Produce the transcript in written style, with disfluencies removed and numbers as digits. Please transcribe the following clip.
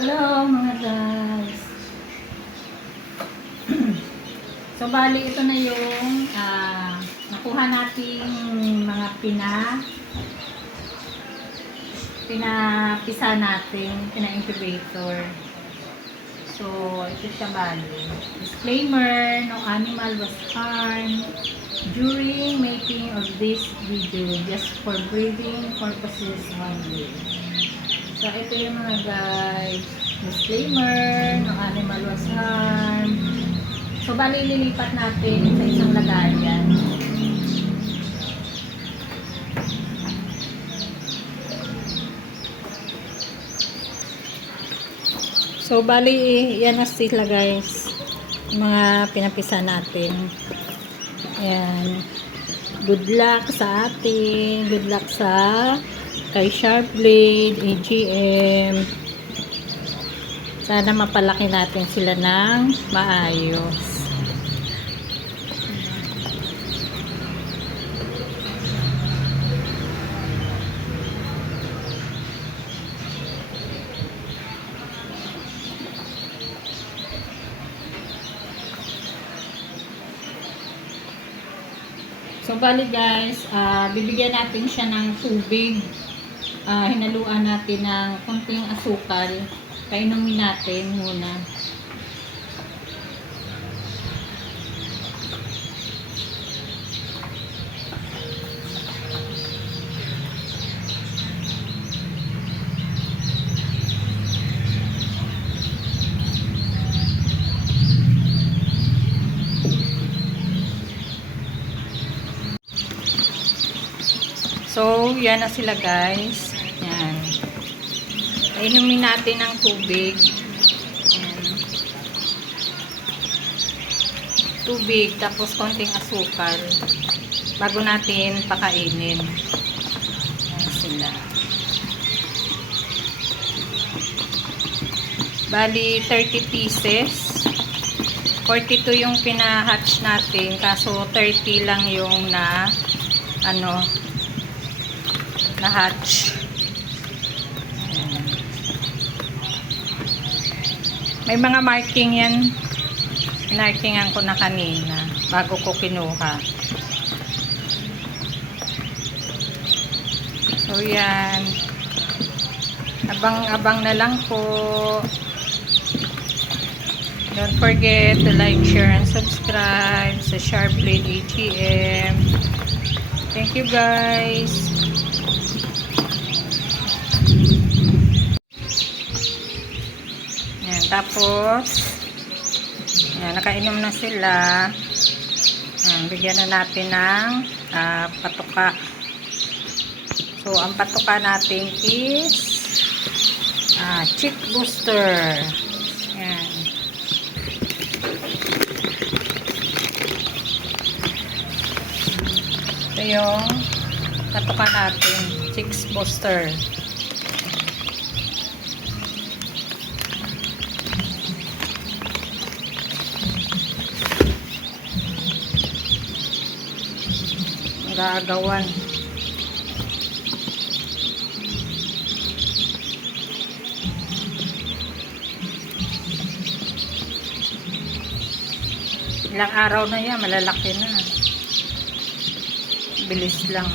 Hello mga guys. So bali ito na yung nakuha nating mga pinapisa natin, pina-incubator. So ito siya bali. Disclaimer, no animal was harmed during making of this video, just for breeding purposes only. So, ito yung mga guys. Disclaimer, no animal was harmed. So, bali lilipat natin sa isang lagayan. So, bali, yan na sila guys. Mga pinapisa natin. Ayan. Good luck sa atin. Good luck sa kay Sharpblade, AGM. Sana mapalaki natin sila ng maayos. So, bali guys, bibigyan natin siya ng tubig. Hinaluan natin ng konting asukal. Painumin natin muna. So, yan na sila guys. Yan. Inumin natin ng tubig. Yan. Tubig, tapos konting asukal. Bago natin pakainin. Yan sila. Bali, 30 pieces. 42 yung pinahatch natin. Kaso, 30 lang yung na hatch. May mga marking yan. Markingan ko na kanina bago ko kinuha. So yan. Abang-abang na lang po. Don't forget to like, share, and subscribe sa Sharpblade AGM. Thank you guys. Tapos, yan, nakainom na sila. Yan, bigyan na natin ng patuka. So, ang patuka natin is chick booster. Yan. Ito yung patuka natin, chick booster. Gagawan. Ilang araw na yan, malalaki na. Bilis lang.